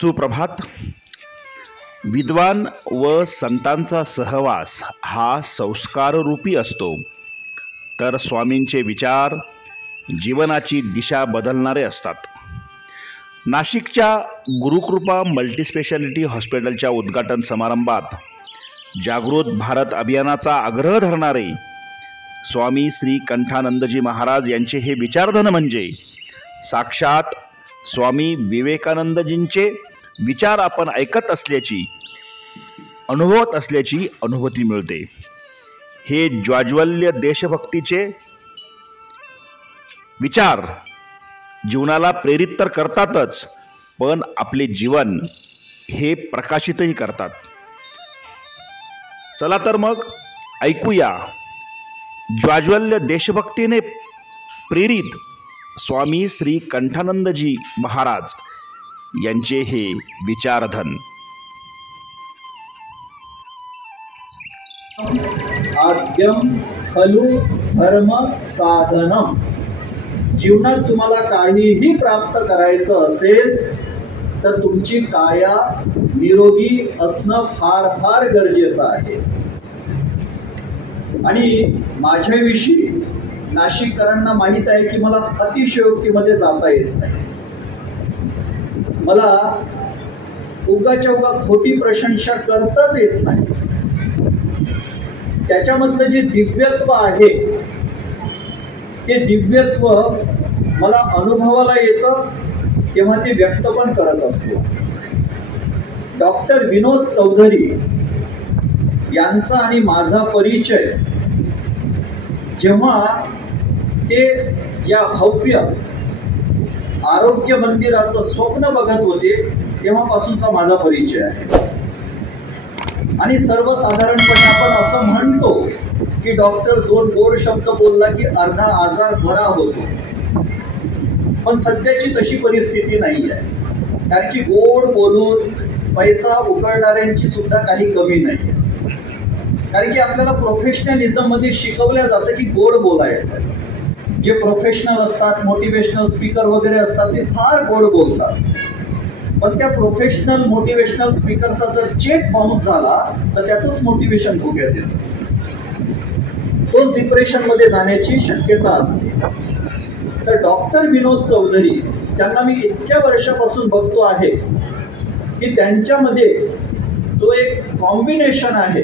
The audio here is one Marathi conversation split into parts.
सुप्रभात. विद्वान व संतांचा सहवास हा संस्काररूपी असतो, तर स्वामींचे विचार जीवनाची दिशा बदलणारे असतात. नाशिकच्या गुरुकृपा मल्टीस्पेशालिटी हॉस्पिटलच्या उद्घाटन समारंभात जागृत भारत अभियानाचा आग्रह धरणारे स्वामी श्री कंठानंदजी महाराज यांचे हे विचारधन म्हणजे साक्षात स्वामी विवेकानंदजींचे विचार आपण ऐकत असल्याची, अनुभवत असल्याची अनुभूती मिळते. हे ज्वाज्वल्य देशभक्तीचे विचार जीवनाला प्रेरित तर करतातच, पण आपले जीवन हे प्रकाशितही करतात. चला तर मग ऐकूया ज्वाज्वल्य देशभक्तीने प्रेरित स्वामी श्री कंठानंदजी महाराज यांचे हे विचारधन. आद्यम खलु धर्म साधनम. जीवनात तुम्हाला काहीही प्राप्त करायचं असेल तर तुमची काया निरोगी असणं फार फार गरजेचं आहे. आणि माझ्याविषयी नाशिककरांना माहीत आहे की मला अतिशयोक्तीमध्ये जाता येत नाही. मला उगाच्या उगा खोटी प्रशंसा करताच येत नाही. त्याच्यामधलं जे दिव्यत्व आहे ते दिव्यत्व मला अनुभवाला येतं तेव्हा ते व्यक्त पण करत असतो. डॉक्टर विनोद चौधरी यांचा आणि माझा परिचय जेव्हा ते या भव्य आरोग्य मंदिराचं स्वप्न बघत होते तेव्हापासूनचा माझा परिचय आहे. आणि सर्वसाधारणपणे आपण असं म्हणतो की डॉक्टर 2 गोड शब्द बोलला की अर्धा आजार बरा होतो, पण सध्याची तशी परिस्थिती नाही आहे. कारण की गोड बोलून पैसा उकळणाऱ्यांची सुद्धा काही कमी नाही. कारण की आपल्याला प्रोफेशनलिझम मध्ये शिकवल्या जातं की गोड बोलायचं. जे प्रोफेशनल असतात, मोटिवेशनल स्पीकर वगैरे असतात, ते फार गोड बोलतात. पण त्या प्रोफेशनल मोटिवेशनल स्पीकरचा जर चेक बाउन्स झाला तर त्याचंच मोटिवेशन धोक्यात येतं. तोच डिप्रेशन मध्ये जाण्याची शक्यता असते. तर डॉक्टर विनोद चौधरी त्यांना मी इतक्या वर्षापासून बघतो आहे की त्यांच्यामध्ये जो एक कॉम्बिनेशन आहे,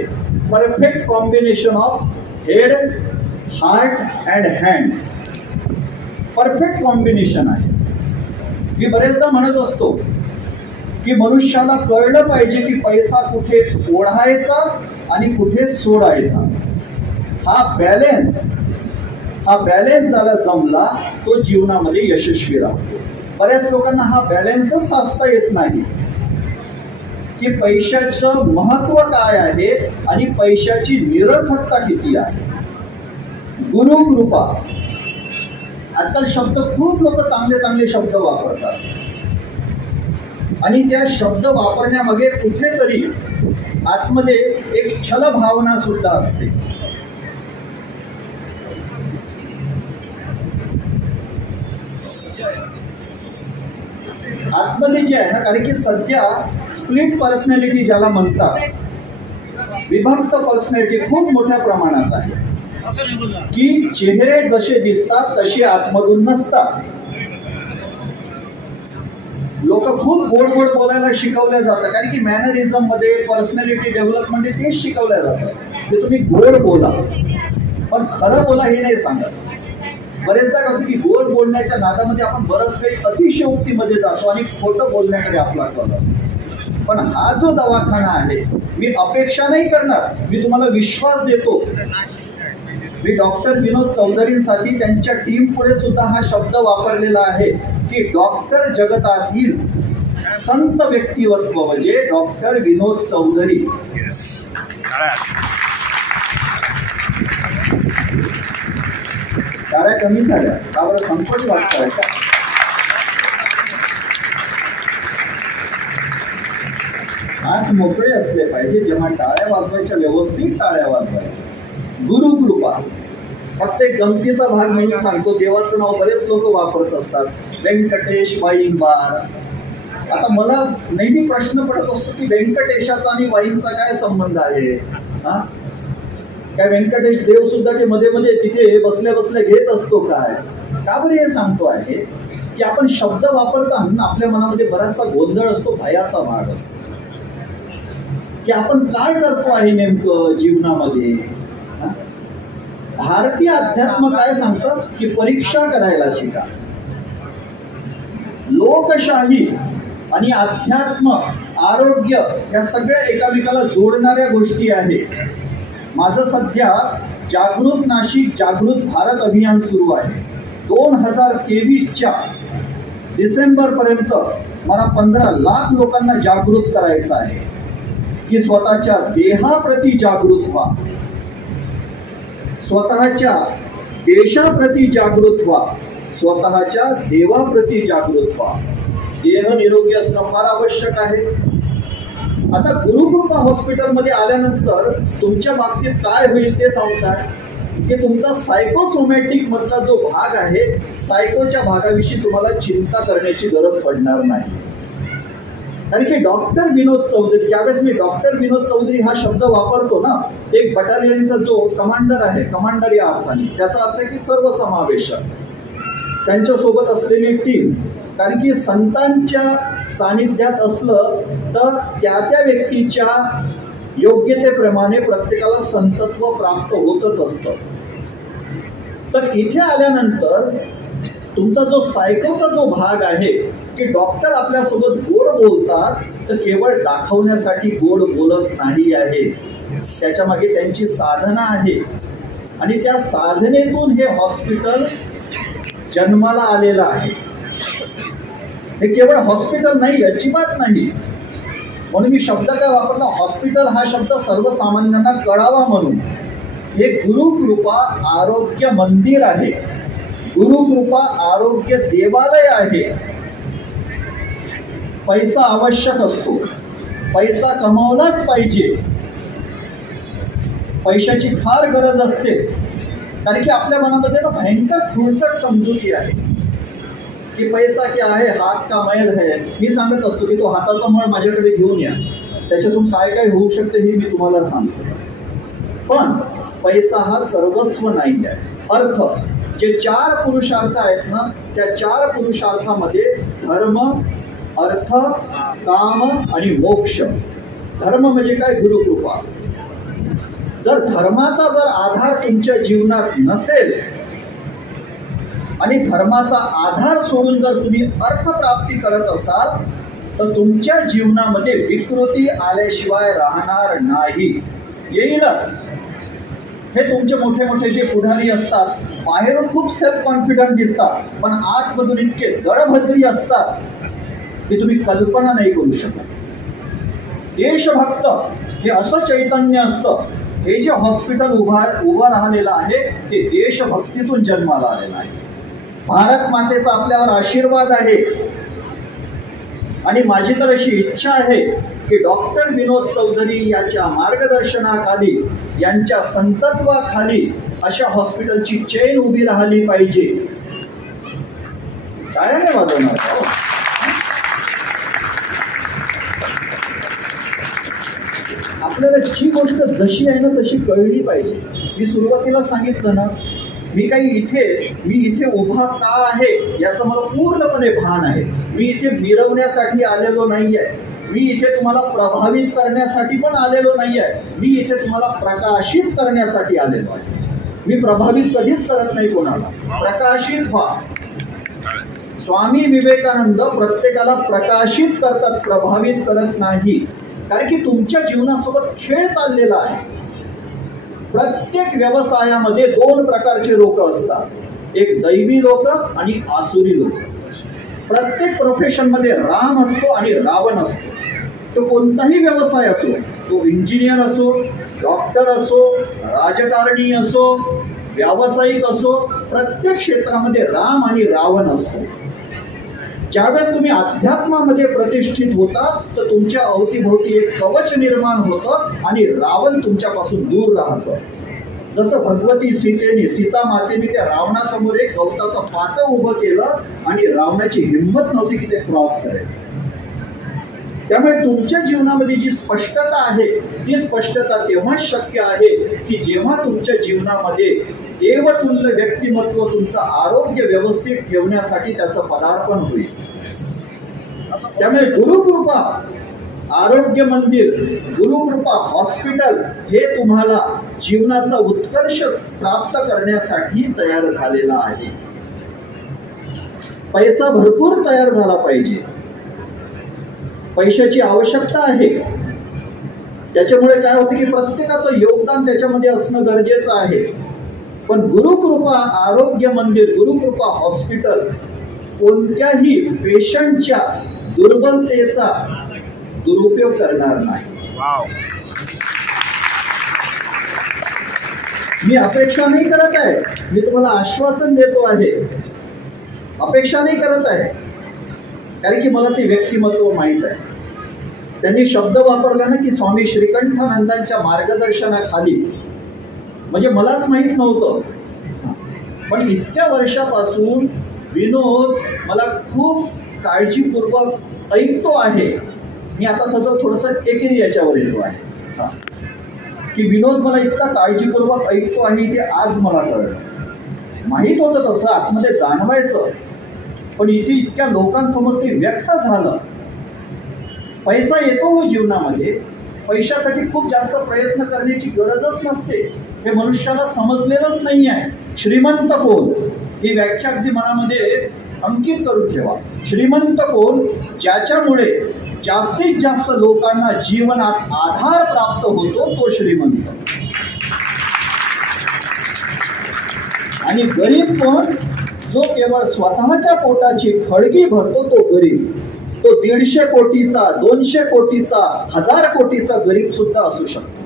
perfect combination of head, heart and hands, perfect combination आहे. मी बरेचदा म्हणत असतो की मनुष्याला कळलं पाहिजे की पैसा कुठे ओढायचा आणि कुठे सोडायचा. हा बॅलेन्स झाला जमला तो जीवनामध्ये यशस्वी राहतो. बऱ्याच लोकांना हा बॅलेन्सच साधता येत नाही की पैशाचं महत्व काय आहे आणि पैशाची निरर्थकता किती आहे. गुरुकृपा, आजकाल शब्द खूप लोक चांगले चांगले शब्द वापरतात आणि त्या शब्द वापरण्यामागे कुठेतरी आतमध्ये एक छल भावना सुद्धा असते. आतमध्ये जे आहे ना, कारण की सध्या स्प्लिट पर्सनॅलिटी ज्याला म्हणतात, विभक्त पर्सनॅलिटी खूप मोठ्या प्रमाणात आहे. की चेहरे जसे दिसतात तसे आतमधून नसतात. लोक खूप गोड गोड बोलायला शिकवल्या जातात, कारण की मॅनरिझम मध्ये, पर्सनॅलिटी डेव्हलपमेंट मध्ये तेच शिकवल्या जातात की तुम्ही गोड बोला, पण खरं बोला हे नाही सांगत. बरेचदा काय होतं की गोड बोलण्याच्या नादामध्ये आपण बरंच काही अतिशयोक्तीमध्ये जातो आणि खोटं बोलण्याकडे आपला कल असतो. पण हा जो दवाखाना आहे, मी अपेक्षा नाही करणार, मी तुम्हाला विश्वास देतो. मी डॉक्टर विनोद चौधरींसाठी त्यांच्या टीम पुढे सुद्धा हा शब्द वापरलेला आहे की डॉक्टर जगतातील संत व्यक्तिमत्व म्हणजे डॉक्टर विनोद चौधरी. टाळ्या कमी झाल्या का बरं? संकोच वाटतोय का? हात मोकळे असले पाहिजे. जेव्हा टाळ्या वाजवायच्या व्यवस्थित टाळ्या वाजवायच्या. गुरुकृपा फक्त एक गमतीचा भाग म्हणून सांगतो. देवाचं नाव बरेच लोक वापरत असतात, व्यंकटेश वाईंबार, आता मला नेहमी प्रश्न पडत असतो की व्यंकटेशाचा आणि वाईनचा काय संबंध आहे? हा, काय व्यंकटेश देव सुद्धा ते मध्ये मध्ये तिथे बसल्या बसल्या घेत असतो काय? का बरं हे सांगतो आहे की आपण शब्द वापरताना आपल्या मनामध्ये बराचसा गोंधळ असतो, भयाचा भाग असतो की आपण काय करतो आहे नेमकं जीवनामध्ये. भारतीय अध्यात्म काय सांगतं की परीक्षा करायला शिका. लोकशाही आणि अध्यात्म, आरोग्य या सगळ्या एकामेकाला जोडणाऱ्या गोष्टी आहेत. माझं सध्या जागृत नाशिक जागृत भारत अभियान सुरू आहे. 2023च्या डिसेंबर पर्यंत मला 15 लाख लोकांना जागृत करायचं आहे की स्वतःच्या देहाप्रती जागृत व्हा, स्वतःच्या देशाप्रती जागृत व्हा, स्वतःच्या देवाप्रती जागृत व्हा. देह निरोगी असणं फार आवश्यक आहे. आता गुरुकृपा हॉस्पिटलमध्ये आल्यानंतर तुमच्या बाबतीत काय होईल ते सांगतात की तुमचा सायकोसोमॅटिक मधला जो भाग आहे, सायकोच्या भागाविषयी तुम्हाला चिंता करण्याची गरज पडणार नाही. कारण की डॉक्टर विनोद चौधरी, ज्यावेळेस मी डॉक्टर विनोद चौधरी हा शब्द वापरतो ना, एक बटालियनचा जो कमांडर आहे, कमांडर या अर्थाने, त्याचा अर्थ आहे की सर्वसमावेशक, त्यांच्यासोबत असलेली टीम. कारण की संतांच्या सानिध्यात असलं तर त्या त्या व्यक्तीच्या योग्यतेप्रमाणे प्रत्येकाला संतत्व प्राप्त होतच असतं. तर इथे आल्यानंतर तुमचा जो सायकोचा जो भाग आहे की डॉक्टर आपल्यासोबत गोड बोलतात तर केवळ दाखवण्यासाठी गोड बोलत नाही आहे, त्याच्या मागे त्यांची साधना आहे आणि त्या साधनेतून हे हॉस्पिटल जन्माला आलेलं आहे. हे केवळ हॉस्पिटल नाही, अजिबात नाही. म्हणून मी शब्द काय वापरला, हॉस्पिटल हा शब्द सर्वसामान्यांना कळावा म्हणून. हे गुरुकृपा आरोग्य मंदिर आहे, गुरुकृपा आरोग्य देवालय आहे. पैसा आवश्यक असतो, पैसा कमावलाच पाहिजे, पैशाची फार गरज असते. कारण की आपल्या मनामध्ये ना भयंकर खुळचट समजुती आहे की पैसा क्या है, हात का मैल है. मी सांगत असतो की तो हाताचा मळ माझ्याकडे घेऊन या, त्याच्यातून काय काय होऊ शकते हे मी तुम्हाला सांगतो. पण पैसा हा सर्वस्व नाही आहे. अर्थ, जे 4 पुरुषार्थ आहेत ना, त्या 4 पुरुषार्थामध्ये धर्म, अर्थ, काम आणि मोक्ष. धर्म म्हणजे काय? गुरुकृपा. जर धर्माचा जर आधार तुमच्या जीवनात नसेल आणि धर्माचा आधार सोडून जर तुम्ही अर्थप्राप्ती करत असाल तर तुमच्या जीवनामध्ये विकृती आल्याशिवाय राहणार नाही. येईलच. हे तुमचे मोठे मोठे जे पुढारी असतात, बाहेरून खूप सेल्फ कॉन्फिडंट दिसतात, पण आतमधून इतके दडभद्री असतात की तुम्ही कल्पना नाही करू शकत. देशभक्त हे असं चैतन्य असतं. हे जे हॉस्पिटल उभं राहिलेलं आहे ते देशभक्तीतून जन्माला आलेलं आहे. भारत मातेचा आपल्यावर आशीर्वाद आहे आणि माझी तर अशी इच्छा आहे की डॉक्टर विनोद चौधरी यांच्या मार्गदर्शनाखाली, यांच्या संतत्वाखाली अशा हॉस्पिटलची चेन उभी राहिली पाहिजे. काय नाही वाजवणार. आपल्याला जी गोष्ट जशी आहे ना तशी कळली पाहिजे. मी सुरुवातीला सांगितलं ना, मी इथे उभा का आहे याचं मला पूर्णपणे भान आहे. मी इथे मिरवण्यासाठी आलेलो नाही आहे, मी इथे तुम्हाला प्रभावित करण्यासाठी पण आलेलो नाही आहे, मी इथे तुम्हाला प्रकाशित करण्यासाठी आलेलो आहे. मी प्रभावित कधीच करत नाही कोणाला, प्रकाशित व्हा. स्वामी विवेकानंद प्रत्येकाला प्रकाशित करतात, प्रभावित करत नाही. कारण की तुमच्या जीवनासोबत खेळ चाललेला आहे. प्रत्येक व्यवसायामध्ये 2 प्रकारचे लोक असतात, एक दैवी लोक आणि आसुरी लोक. प्रत्येक प्रोफेशन मध्ये राम असतो आणि रावण असतो. तो कोणताही व्यवसाय असो, तो इंजिनियर असो, डॉक्टर असो, राजकारणी असो, व्यावसायिक असो, प्रत्येक क्षेत्रामध्ये राम आणि रावण असतो. ज्यावेळेस तुम्ही अध्यात्मामध्ये प्रतिष्ठित होता तर तुमच्या अवतीभोवती एक कवच निर्माण होतं आणि रावण तुमच्यापासून दूर राहतं. जसं भगवती सीता मातेने त्या रावणासमोर एक गवताचं पातं उभं केलं आणि रावणाची हिंमत नव्हती की ते क्रॉस करेल. त्यामुळे तुमच्या जीवनामध्ये जी स्पष्टता आहे ती स्पष्टता तेव्हाच शक्य आहे की जेव्हा तुमच्या जीवनामध्ये देवतुल्य व्यक्तिमत्व तुमचं आरोग्य व्यवस्थित ठेवण्यासाठी त्याचं पदार्पण होईल. त्यामुळे गुरुकृपा आरोग्य मंदिर, गुरुकृपा हॉस्पिटल हे तुम्हाला जीवनाचा उत्कर्ष प्राप्त करण्यासाठी तयार झालेला आहे. पैसा भरपूर तयार झाला पाहिजे, पैशाची आवश्यकता आहे. त्याच्यामुळे काय होतं की प्रत्येकाचं योगदान त्याच्यामध्ये असणं गरजेचं आहे. पण गुरुकृपा आरोग्य मंदिर, गुरुकृपा हॉस्पिटल कोणत्याही पेशंटच्या दुर्बलतेचा दुरुपयोग करणार नाही. मी अपेक्षा नाही करत आहे, मी तुम्हाला आश्वासन देतो आहे. अपेक्षा नाही करत आहे, कारण की मला ते व्यक्तिमत्व माहीत आहे. त्यांनी शब्द वापरला ना की स्वामी श्रीकंठानंदांच्या मार्गदर्शनाखाली, म्हणजे मलाच माहीत नव्हतं, पण इतक्या वर्षापासून विनोद मला खूप काळजीपूर्वक ऐकतो आहे. मी आता थोडंसं एकेरी याच्यावर येतो आहे की विनोद मला इतका काळजीपूर्वक ऐकतो आहे ते आज मला कळलं. माहीत होतं तसं आतमध्ये जाणवायचं, पण इथे इतक्या लोकांसमोर ते व्यक्त झालं. पैसा येतो हो जीवनामध्ये, पैशासाठी खूप जास्त प्रयत्न करण्याची गरजच नसते. हे मनुष्याला समजलेलंच नाही आहे. श्रीमंत कोण ही व्याख्या अगदी मनामध्ये अंकित करून ठेवा. श्रीमंत कोण? ज्याच्यामुळे जास्तीत जास्त लोकांना जीवनात आधार प्राप्त होतो तो श्रीमंत. आणि गरीब कोण? जो केवळ स्वतःच्या पोटाची खळगी भरतो तो गरीब. तो 150 कोटीचा, 200 कोटीचा, 1000 कोटीचा गरीब सुद्धा असू शकतो.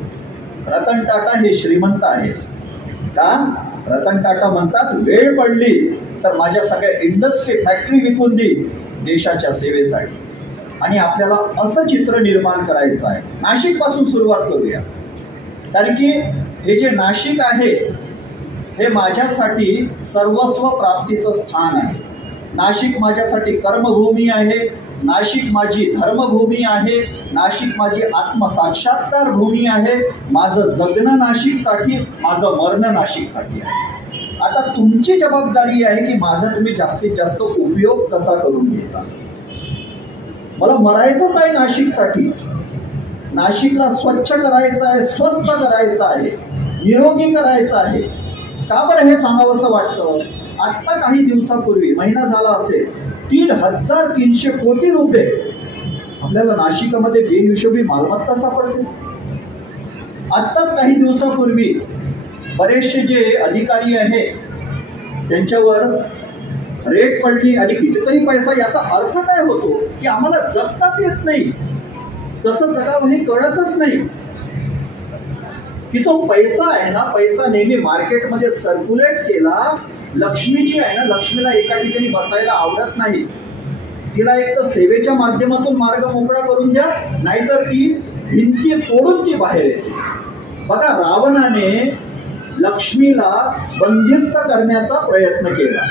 रतन टाटा हे श्रीमंत आहेत का? रतन टाटा म्हणतात वेळ पडली तर माझ्या सगळ्या इंडस्ट्री फॅक्टरी विकून देईन देशाच्या सेवेसाठी. आणि आपल्याला असं चित्र निर्माण करायचं आहे. नाशिक पासून सुरुवात करूया, कारण की हे जे नाशिक आहे हे माझ्यासाठी सर्वस्व प्राप्तीचं स्थान आहे. नाशिक माझ्यासाठी कर्मभूमी आहे, नाशिक माझी धर्मभूमी आहे, नाशिक माझी आत्मसाक्षात्कार भूमी आहे. माझं जगणं नाशिकसाठी, माझं मरणं नाशिकसाठी आहे. आता तुमची जबाबदारी आहे की माझा तुम्ही जास्तीत जास्त उपयोग कसा करून घेता. मला मरायचंच आहे नाशिकसाठी. नाशिकला स्वच्छ करायचं आहे, स्वस्थ करायचं आहे, निरोगी करायचं आहे. का बरं हे सांगावंसं वाटतं? आत्ता काही दिवसापूर्वी, महिना झाला असेल, 3,300 कोटी रुपये आपल्याला नाशिकमध्ये बेहिशोबी मालमत्ता सापडते. आत्ताच काही दिवसापूर्वी बरेचसे जे अधिकारी आहेत त्यांच्यावर रेट पडली आणि कितीतरी पैसा. याचा अर्थ काय होतो की आम्हाला जगताच येत नाही, कसं जगावं हे कळतच नाही. की जो पैसा आहे ना, पैसा नेहमी मार्केटमध्ये सर्क्युलेट केला. लक्ष्मी जी आहे ना, लक्ष्मीला एका ठिकाणी बसायला आवडत नाही. तिला एक तर सेवेच्या माध्यमातून मार्ग मोकळा करून द्या, नाहीतर ती भिंती तोडून ती बाहेर येते. बघा, रावणाने लक्ष्मीला बंदिस्त करण्याचा प्रयत्न केला,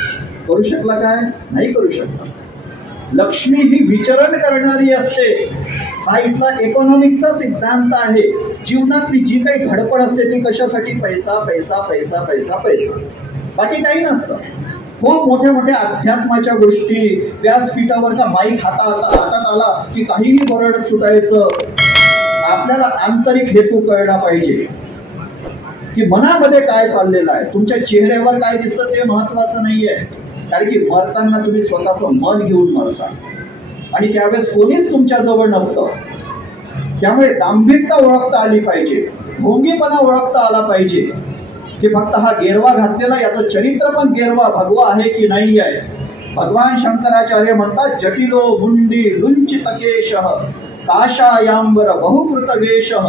करू शकला काय? नाही करू शकला. लक्ष्मी ही विचरण करणारी असते. हा इथला इकॉनॉमिकचा सिद्धांत आहे. जीवनातली जी काही धडपड असते ती कशासाठी? पैसा पैसा पैसा पैसा पैसा, बाकी काही नसतं. खूप मोठ्या मोठ्या अध्यात्माच्या गोष्टी व्यासपीठावर का माईक हातात आला की काहीही बरड सुटायचं. आपल्याला आंतरिक हेतू कळला पाहिजे की मनामध्ये काय चाललेलं आहे. तुमच्या चेहऱ्यावर काय दिसतं ते महत्वाचं नाहीये, कारण की मरताना तुम्ही स्वतःचं मन घेऊन मरता आणि त्यावेळेस कोणीच तुमच्या जवळ नसतं. त्यामुळे दांभिकता ओळखता आली पाहिजे, ढोंगीपणा ओळखता आला पाहिजे की फक्त हा गेरवा घातलेला, याचं चरित्र पण गेरवा भगवा आहे की नाही आहे. भगवान शंकराचार्य म्हणतात जटिलो मुंडी लुंचित केशः काशायांबर बहुकृत वेशः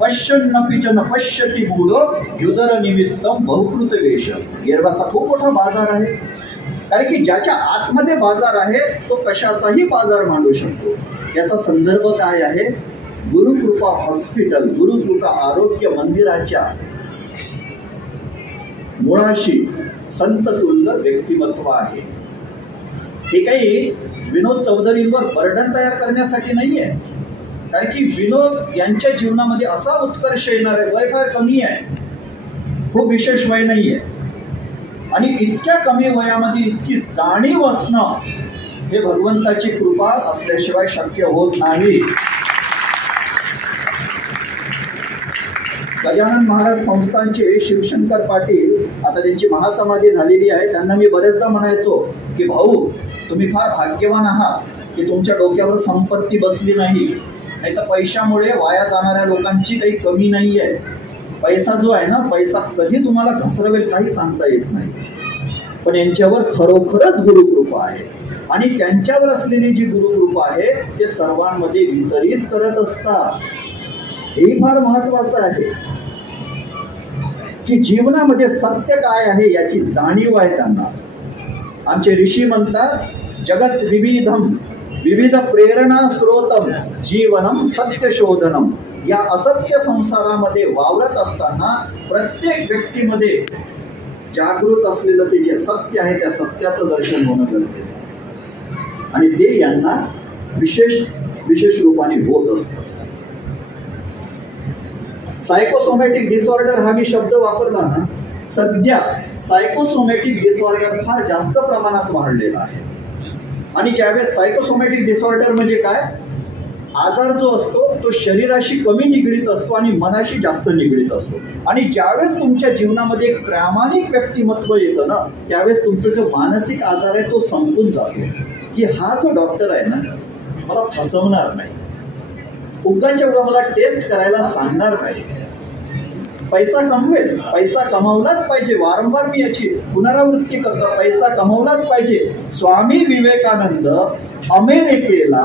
पश्यन्नपि च न पश्यति मूढो युदर निमित्तम बहुकृत वेश. गेरवाचा खूप मोठा बाजार आहे, कारण की ज्याच्या आतमध्ये बाजार आहे तो कशाचाही बाजार मांडू शकतो. याचा संदर्भ काय आहे? गुरुकृपा हॉस्पिटल, गुरुकृपा आरोग्य मंदिराच्या मुळाशी संततुल्य व्यक्तिमत्व आहे. हे काही विनोद चौधरींवर बर्डन तयार करण्यासाठी नाही आहे. कारण की विनोद यांच्या जीवनामध्ये असा उत्कर्ष येणार आहे. वय फार कमी आहे, खूप विशेष वय नाही आहे, आणि इतक्या कमी वयामध्ये इतकी जाणीव असणं हे भगवंताची कृपा असल्याशिवाय शक्य होत नाही. गजानन महाराज संस्थानचे शिवशंकर पाटील, आता त्यांची महासमाधी झालेली आहे, त्यांना मी बरेचदा म्हणायचो की भाऊ, तुम्ही फार भाग्यवान आहात की तुमच्या डोक्यावर संपत्ती बसली नाही, नाही तर पैशामुळे वाया जाणाऱ्या लोकांची काही कमी नाही आहे. पैसा जो आहे ना, पैसा कधी तुम्हाला घसरवेल काही सांगता येत नाही, पण यांच्यावर खरोखरच गुरुकृपा आहे, आणि त्यांच्यावर असलेली जी गुरुकृपा आहे ते सर्वांमध्ये वितरित करत असतात. हे फार महत्वाचं आहे की जीवनामध्ये सत्य काय आहे याची जाणीव आहे त्यांना. आमचे ऋषी म्हणतात, जगत विविधम विविध प्रेरणा स्रोतम जीवनम सत्य शोधनम. या असत्य संसारामध्ये वावरत असताना प्रत्येक व्यक्तीमध्ये जागृत असलेलं ते जे सत्य आहे त्या सत्याचं दर्शन होणं गरजेचं आहे, आणि ते यांना विशेष रूपाने होत असतं. सायकोसोमॅटिक डिसऑर्डर हा मी शब्द वापरला ना, सध्या सायकोसोमॅटिक डिसऑर्डर फार जास्त प्रमाणात वाढलेला आहे. आणि ज्यावेळेस सायकोसोमॅटिक डिसऑर्डर म्हणजे काय, आजार जो असतो तो शरीराशी कमी निगडीत असतो आणि मनाशी जास्त निगडीत असतो. आणि ज्यावेळेस तुमच्या जीवनामध्ये एक प्रामाणिक व्यक्तिमत्व येतं ना, त्यावेळेस तुमचा जो मानसिक आजार आहे तो संपून जातो. की हा जो डॉक्टर आहे ना, मला फसवणार नाही, उगाच्या उगा मला टेस्ट करायला सांगणार नाही, पैसा कमवेल, पैसा कमावलाच पाहिजे. वारंवार मी याची पुनरावृत्ती करतो, पैसा कमावलाच पाहिजे. स्वामी विवेकानंद अमेरिकेला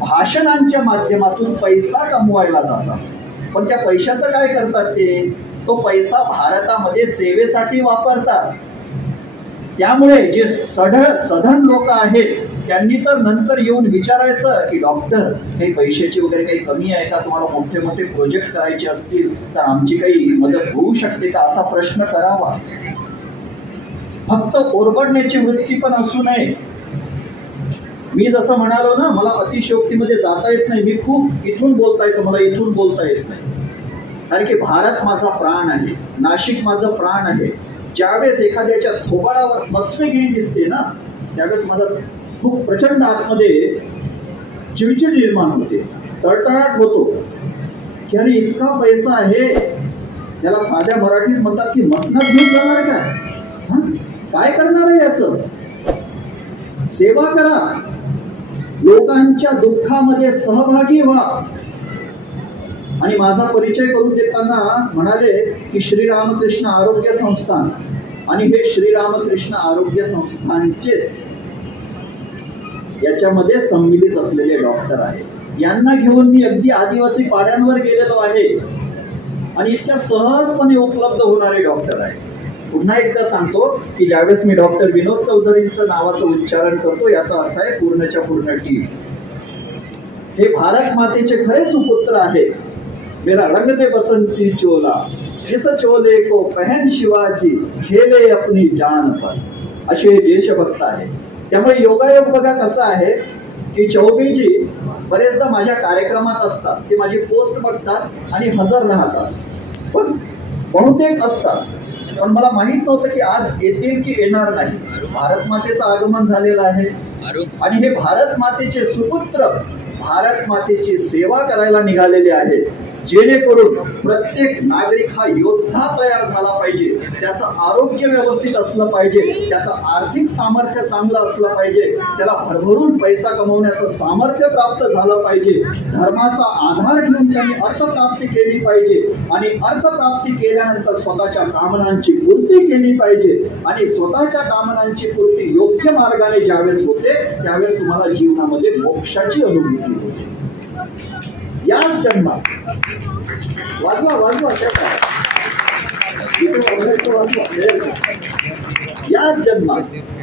भाषणांच्या माध्यमातून पैसा कमवायला जातात, पण त्या पैशाचं काय करतात तो पैसा भारतामध्ये सेवेसाठी वापरतात. त्यामुळे जे सधन लोक आहेत त्यांनी तर नंतर येऊन विचारायचं की डॉक्टर, काही पैशाची वगैरे काही कमी आहे का, तुम्हाला मोठे मोठे प्रोजेक्ट करायचे असतील तर आमची काही मदत होऊ शकते का, असा प्रश्न करावा. फक्त ओरबडण्याची वृत्ती पण असू नये. मी जसं म्हणालो ना, मला अतिशयोक्तीमध्ये जाता येत नाही, मी खूप इथून बोलता येतं, मला इथून बोलता येत नाही. कारण की भारत माझा प्राण आहे, नाशिक माझं प्राण आहे. ज्यावेळेस एखाद्याच्या थोबाडावर मचमेगिरी दिसते ना, त्यावेळेस माझा खूप प्रचंड आतमध्ये चिडचिड निर्माण होते, तळतळाट होतो की अरे इतका पैसा आहे, त्याला साध्या मराठीत म्हणतात की मसनात घेऊन जाणार काय करणार आहे याचं. सेवा करा, लोकांच्या दुःखामध्ये सहभागी व्हा. आणि माझा परिचय करून देताना म्हणाले की श्रीरामकृष्ण आरोग्य संस्थान, आणि हे श्रीरामकृष्ण आरोग्य संस्थानचेच याच्यामध्ये सम्मिलित असलेले डॉक्टर आहे. यांना घेऊन मी अगदी आदिवासी पाड्यांवर गेलेलो आहे, आणि इतक्या सहजपणे उपलब्ध होणारे डॉक्टर आहे. पुन्हा एकदा सांगतो की ज्यावेळेस मी डॉक्टर विनोद चौधरींचं नावाचं उच्चारण करतो, याचा अर्थ आहे पूर्णच्या पूर्ण टीम. हे भारत मातेचे खरे सुपुत्र आहे. मेरा रंग दे बसंती चोला, जिस चोले को पहन शिवाजी, खेले अपनी जान पर, असे देशभक्त आहे. त्यामुळे योगायोग बघा कसा आहे की चौबेजी बरेचदा माझ्या कार्यक्रमात असतात, ते माझी पोस्ट बघतात आणि हजर राहतात, पण बहुतेक असतात. पण मला माहित नव्हतं की आज येतील की येणार नाही. भारत मातेचं आगमन झालेलं आहे, आणि हे भारत मातेचे सुपुत्र भारत मातेची सेवा करायला निघालेले आहेत, जेणेकरून प्रत्येक नागरिक हा योद्धा तयार झाला पाहिजे, त्याचं आरोग्य व्यवस्थित असलं पाहिजे, त्याचं आर्थिक सामर्थ्य चांगलं असलं पाहिजे, त्याला भरभरून पैसा कमवण्याचं सामर्थ्य प्राप्त झालं पाहिजे, धर्माचा आधार ठेवून त्यांनी अर्थप्राप्ती केली पाहिजे, आणि अर्थप्राप्ती केल्यानंतर स्वतःच्या कामनांची पूर्ती केली पाहिजे. आणि स्वतःच्या कामनांची पूर्ती योग्य मार्गाने ज्यावेळेस होते त्यावेळेस तुम्हाला जीवनामध्ये मोक्षाची अनुभूती होते. याच जन्मात वाजवा याच जन्मात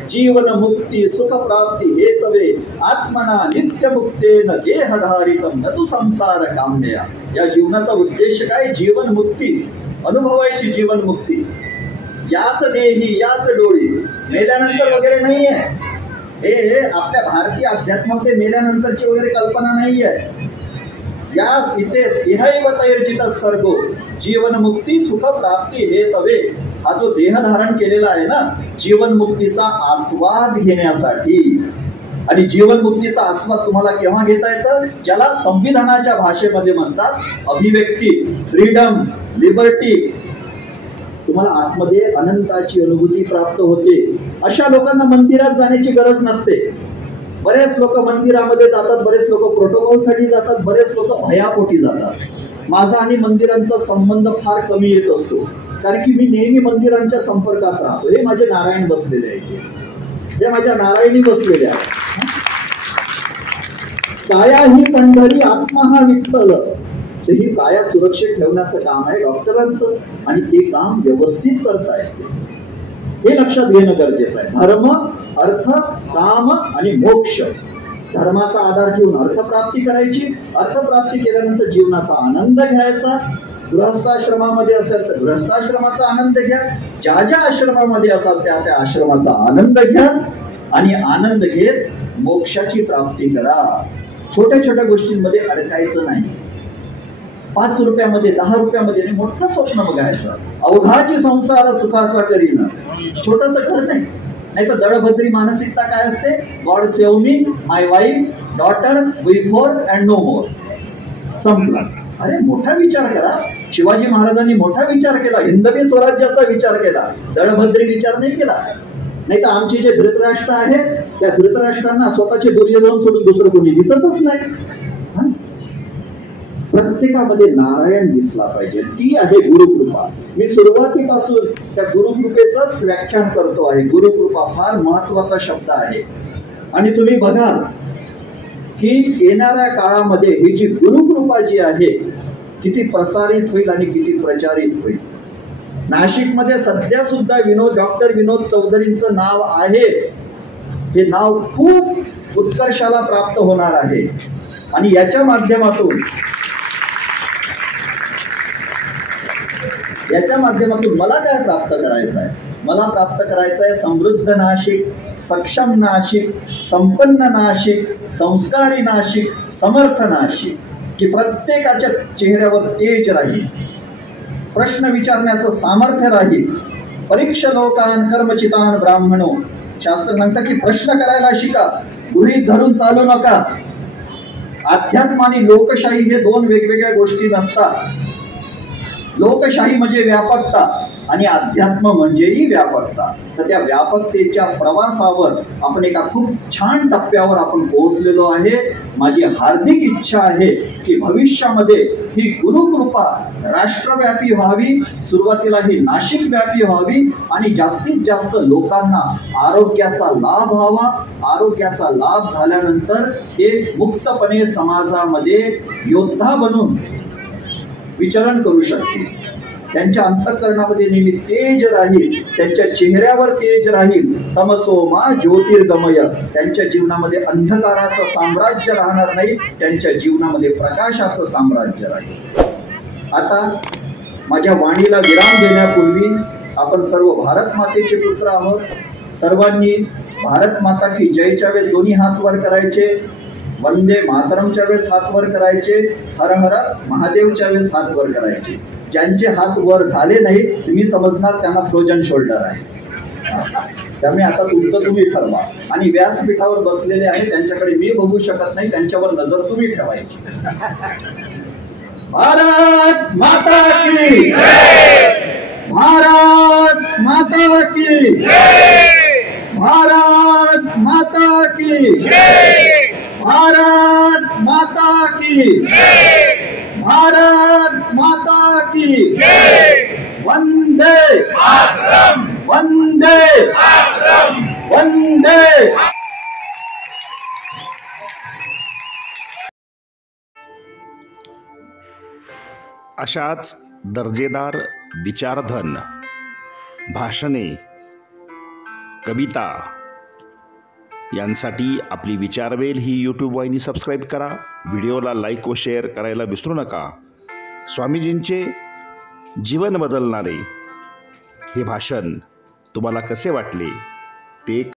जीवन मुक्ती सुख प्राप्ती हेतवे आत्मना नित्य मुक्तेन देहधारितम न तु संसार काम्यया. या जीवनाचा उद्देश काय, जीवन मुक्ती अनुभवायची, जीवन मुक्ती. याच देही याच डोळी, मेल्यानंतर वगैरे नाहीये. हे आपल्या भारतीय अध्यात्मामध्ये मेल्यानंतरची वगैरे कल्पना नाही आहे. यास इथेच इहैव तैर्जित सर्गो जीवनमुक्ती सुख प्राप्ती हे तवे. हा जो देह धारण केलेला आहे ना, जीवनमुक्तीचा आस्वाद घेण्यासाठी. आणि जीवनमुक्तीचा आस्वाद तुम्हाला केव्हा घेता येतं? ज्याला संविधानाच्या भाषेमध्ये म्हणतात अभिव्यक्ती, फ्रीडम, लिबर्टी. तुम्हाला आतमध्ये अनंताची अनुभूती प्राप्त होते. अशा लोकांना मंदिरात जाण्याची गरज नसते. बरेच लोक मंदिरामध्ये जातात, बरेच लोक प्रोटोकॉलसाठी जातात, बरेच लोक भयापोटी जातात. माझा आणि मंदिरांचा संबंध फार कमी येत असतो, कारण की मी नेहमी मंदिरांच्या संपर्कात राहतो. हे माझे नारायण बसलेले आहेत, हे माझ्या नारायणी बसलेल्या आहेत. काया ही पंढरी, आत्मा हा विठ्ठल. तर ही काया सुरक्षित ठेवण्याचं काम आहे डॉक्टरांचं, आणि ते काम व्यवस्थित करता येते. हे लक्षात घेणं गरजेचं आहे. धर्म, अर्थ, काम आणि मोक्ष. धर्माचा आधार ठेवून अर्थप्राप्ती करायची, अर्थप्राप्ती केल्यानंतर जीवनाचा आनंद घ्यायचा. गृहस्थाश्रमामध्ये असेल तर गृहस्थाश्रमाचा आनंद घ्या, ज्या ज्या आश्रमामध्ये असाल त्या त्या आश्रमाचा आनंद घ्या, आणि आनंद घेत मोक्षाची प्राप्ती करा. छोट्या छोट्या गोष्टींमध्ये अडकायचं नाही. 5 रुपयामध्ये, 10 रुपयामध्ये मोठं स्वप्न बघायचं. अवघाची संसार सुखाचा करीन. छोटस घर नाही, नाही तर दळभद्री मानसिकता काय असते? God save me, my wife, daughter, we four and no more. संपला. अरे मोठा विचार करा. शिवाजी महाराजांनी मोठा विचार केला, हिंदवी स्वराज्याचा विचार केला, दळभद्री विचार नाही केला. नाही तर आमचे जे धृतराष्ट्र आहेत, त्या धृतराष्ट्रांना स्वतःचे दुर्योधन सोडून दुसरं कोणी दिसतच नाही. प्रत्येकामध्ये नारायण दिसला पाहिजे. ती आहे गुरुकृपा. मी सुरुवातीपासून त्या गुरुकृपेचंच व्याख्यान करतो आहे. गुरुकृपा फार महत्वाचा शब्द आहे. आणि तुम्ही बघाल की येणाऱ्या काळामध्ये ही जी गुरुकृपा जी आहे किती प्रसारित होईल आणि किती प्रचारित होईल. नाशिकमध्ये सध्या सुद्धा डॉक्टर विनोद चौधरींचं नाव आहे. हे नाव खूप उत्कर्षाला प्राप्त होणार आहे. आणि याच्या माध्यमातून मला काय प्राप्त करायचं आहे? मला प्राप्त करायचं आहे समृद्ध नाशिक, सक्षम नाशिक, संपन्न नाशिक, संस्कारी नाशिक, समर्थ नाशिक. की प्रत्येकाच्या चेहऱ्यावर तेज राहील, प्रश्न विचारण्याचं सामर्थ्य राहील. परीक्षा लोकान कर्मचितान ब्राह्मणो. शास्त्र म्हणतं की प्रश्न करायला शिका, गृहीत धरून चालू नका. अध्यात्म आणि लोकशाही हे 2 वेगवेगळ्या गोष्टी नसतात. लोकशाही म्हणजे व्यापकता आणि अध्यात्म म्हणजेही व्यापकता. तर त्या व्यापकतेच्या प्रवासावर आपण एका खूप छान टप्प्यावर आपण पोहोचलेलो आहे. माझी हार्दिक इच्छा आहे की भविष्यामध्ये ही गुरुकृपा राष्ट्रव्यापी व्हावी, सुरुवातीला ही नाशिक व्यापी व्हावी, आणि जास्तीत जास्त लोकांना आरोग्याचा लाभ व्हावा. आरोग्याचा लाभ झाल्यानंतर ते मुक्तपणे समाजामध्ये योद्धा बनून विचरण करू शकतील. त्यांच्या अंतःकरणामध्ये नेहमी तेज राहील, त्यांच्या चेहऱ्यावर तेज राहील. तमसोमा ज्योतिर्गमय. त्यांच्या जीवनामध्ये अंधकाराचं साम्राज्य राहणार नाही, त्यांच्या जीवनामध्ये प्रकाशाचं साम्राज्य राहील. आता माझ्या वाणीला विराम देण्यापूर्वी आपण सर्व भारत मातेचे पुत्र आहोत. सर्वांनी भारत माता की जयच्या वेळेस दोन्ही हात वर करायचे, वंदे मातरमच्या वेळेस हात वर करायचे, हर हर महादेवच्या वेळेस हात वर करायचे. ज्यांचे हात वर झाले नाही तुम्ही समजणार त्यांना फ्रोजन शोल्डर आहे. त्यामुळे आता तुमचं तुम्ही ठरवा. आणि व्यासपीठावर बसलेले आहे त्यांच्याकडे मी बघू शकत नाही, त्यांच्यावर नजर तुम्ही ठेवायची. भारत माता की, भारत माता की, भारत माता की, भारत माता की, भारत माता की. वंदे मातरम, वंदे मातरम, वंदे. अशाच दर्जेदार विचारधन भाषणे, कविता यांसाठी आपली विचारवेल ही यूट्यूब वाहिनी सबस्क्राईब करा. व्हिडिओला लाईक व शेअर करायला विसरू नका. स्वामीजींचे जीवन बदलणारे हे भाषण तुम्हाला कसे वाटले ते